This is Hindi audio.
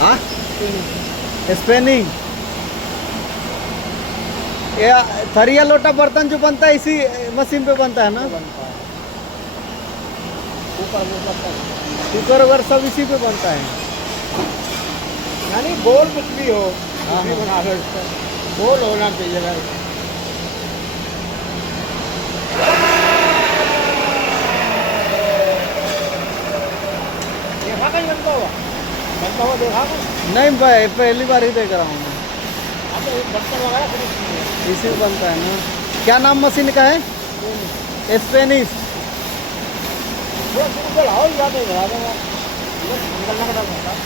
हाँ, स्पेनिंग। ये थरिया लोटा बर्तन जो बनता है इसी मशीन पे बनता है ना? बनता है ऊपर वो बनता है। कुकर वगैरह सब इसी पे बनता है। यानी गोल कुछ भी हो, हाँ, कुछ भी हाँ। बना लो इसका, गोल होना चाहिए भाई। देखा कहीं बनता हुआ देखा कहीं? नहीं भाई, पहली बार ही देख रहा हूँ मैं। हाँ तो एक बर्तन वगैरह फिर इसमें इसी में बनता है ना? क्या नाम मशीन का है? स्पेनिश। थोड़ा शुरू से लाओ, या तो निकलना का डर होता है।